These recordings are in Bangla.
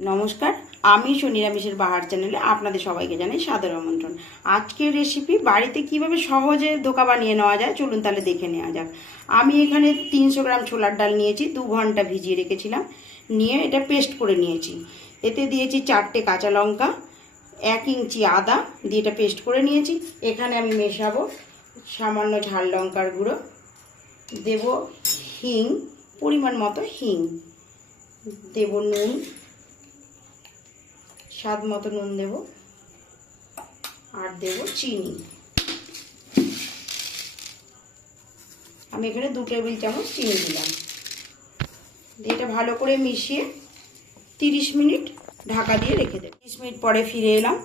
নমস্কার, আমি নিরামিষের বাহার চ্যানেলে আপনাদের সবাইকে জানাই সাদর আমন্ত্রণ। আজকের রেসিপি বাড়িতে কীভাবে সহজে ধোকা বানিয়ে নেওয়া যায় চলুন তাহলে দেখে নেওয়া যাক। আমি এখানে তিনশো গ্রাম ছোলার ডাল নিয়েছি, দু ঘণ্টা ভিজিয়ে রেখেছিলাম। নিয়ে এটা পেস্ট করে নিয়েছি। এতে দিয়েছি চারটে কাঁচা লঙ্কা, এক ইঞ্চি আদা, দিয়ে এটা পেস্ট করে নিয়েছি। এখানে আমি মেশাবো সামান্য ঝাল লঙ্কার গুঁড়ো। দেব হিং, পরিমাণ মতো হিং। দেব নুন স্বাদ মতো নুন দেব আর দেব চিনি। আমি এখানে দু টেবিল চামচ চিনি দিলাম। এটা ভালো করে মিশিয়ে তিরিশ মিনিট ঢাকা দিয়ে রেখে দেব। তিরিশ মিনিট পরে ফিরে এলাম।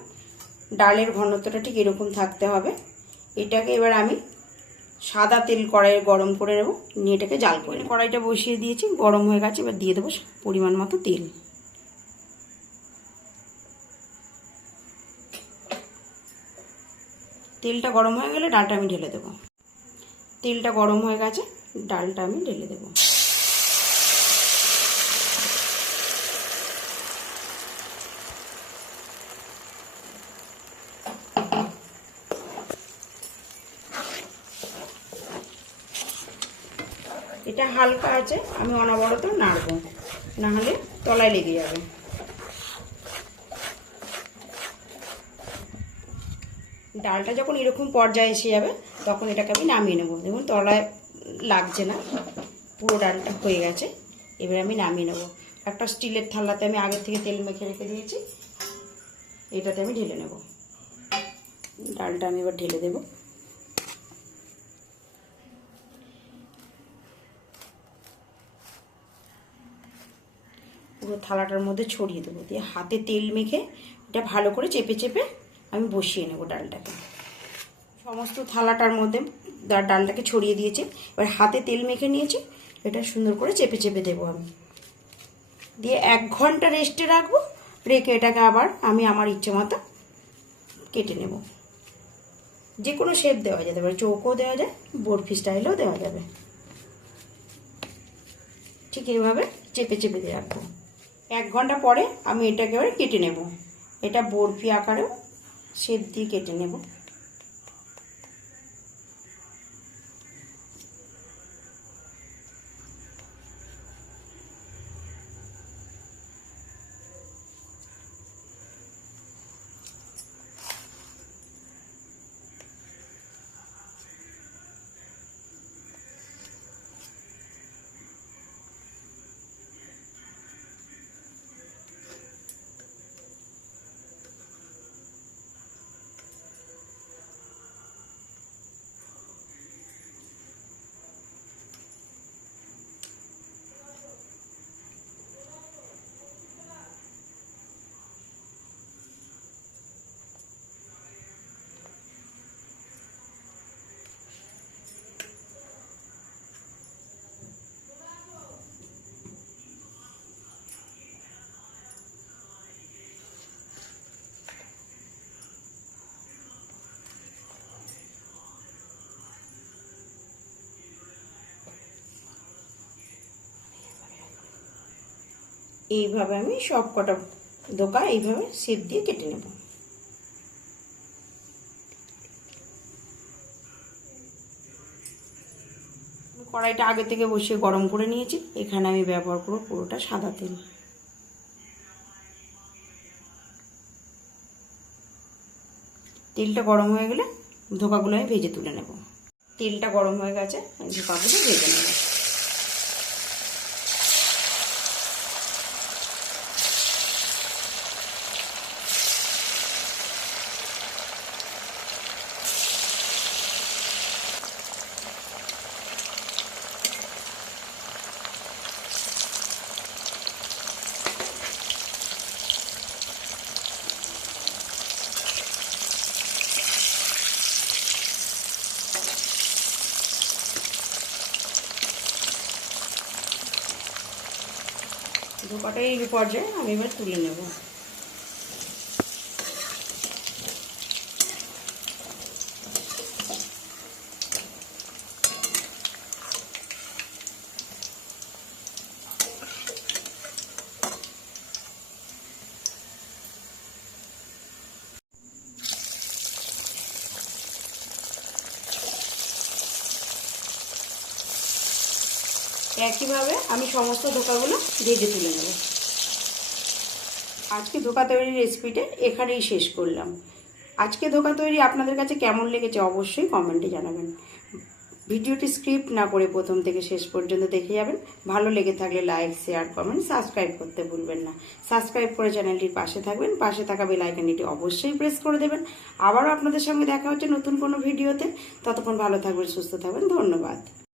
ডালের ঘনত্বটা ঠিক এরকম থাকতে হবে। এটাকে এবার আমি সাদা তেল কড়াইয়ে গরম করে নেব। নিয়ে এটাকে জাল করে। কড়াইটা বসিয়ে দিয়েছি, গরম হয়ে গেছে, এবার দিয়ে দেবো পরিমাণ মতো তেল। তেলটা গরম হয়ে গেলে ডালটা আমি ঢেলে দেবো। তেলটা গরম হয়ে গেছে, ডালটা আমি ঢেলে দেবো। এটা হালকা আছে, আমি অনবরত নাড়বো। নাহলে তলায় লেগে যাবে। ডালটা যখন এরকম পর্যায়ে এসে যাবে, তখন এটাকে আমি নামিয়ে নেব। দেখুন, তলায় লাগছে না, পুরো ডালটা হয়ে গেছে, এবার আমি নামিয়ে নেব। একটা স্টিলের থালাতে আমি আগের থেকে তেল মেখে রেখে দিয়েছি, এটাতে আমি ঢেলে নেব। ডালটা আমি এবার ঢেলে দেবো। পুরো থালাটার মধ্যে ছড়িয়ে দেবো। দিয়ে হাতে তেল মেখে এটা ভালো করে চেপে চেপে আমি বসিয়ে নেব ডালটাকে। সমস্ত থালাটার মধ্যে ডালটাকে ছড়িয়ে দিয়েছি। এবার হাতে তেল মেখে নিয়েছি। এটা সুন্দর করে চেপে চেপে দেবো আমি। দিয়ে এক ঘণ্টা রেস্টে রাখব। রেখে এটাকে আবার আমি আমার ইচ্ছে মতো কেটে নেব। যে কোনো শেপ দেওয়া যেতে পারে। চৌকো দেওয়া যায়, বরফি স্টাইলেও দেওয়া যাবে। ঠিক এইভাবে চেপে চেপে দিয়ে রাখব। এক ঘণ্টা পরে আমি এটাকে এবার কেটে নেব। এটা বরফি আকারেও শেপ দিয়ে কেটে নেব। এইভাবে আমি সব কটা দোকা এইভাবে শেপ দিয়ে কেটে নেব। কড়াইটা আগে থেকে বসিয়ে গরম করে নিয়েছি। এখানে আমি ব্যবহার করব পুরোটা সাদা তেল। তেলটা গরম হয়ে গেলে ধোকাগুলো আমি ভেজে তুলে নেব। তেলটা গরম হয়ে গেছে, ধোকাগুলো ভেজে নেব। ধোকাটা এই পর্যায়ে আমি এবার তুলে নেব। একইভাবে আমি সমস্ত ধোকাগুলো ভেজে তুলে নেব। আজকে ধোকা তৈরির রেসিপিটা এখানেই শেষ করলাম। আজকে ধোকা তৈরি আপনাদের কাছে কেমন লেগেছে অবশ্যই কমেন্টে জানাবেন। ভিডিওটি স্ক্রিপ্ট না করে প্রথম থেকে শেষ পর্যন্ত দেখে যাবেন। ভালো লেগে থাকলে লাইক শেয়ার কমেন্ট সাবস্ক্রাইব করতে ভুলবেন না। সাবস্ক্রাইব করে চ্যানেলটির পাশে থাকবেন। পাশে থাকা বেল আইকনটি অবশ্যই প্রেস করে দেবেন। আবারও আপনাদের সঙ্গে দেখা হচ্ছে নতুন কোনো ভিডিওতে ততক্ষণ ভালো থাকবেন, সুস্থ থাকবেন। ধন্যবাদ।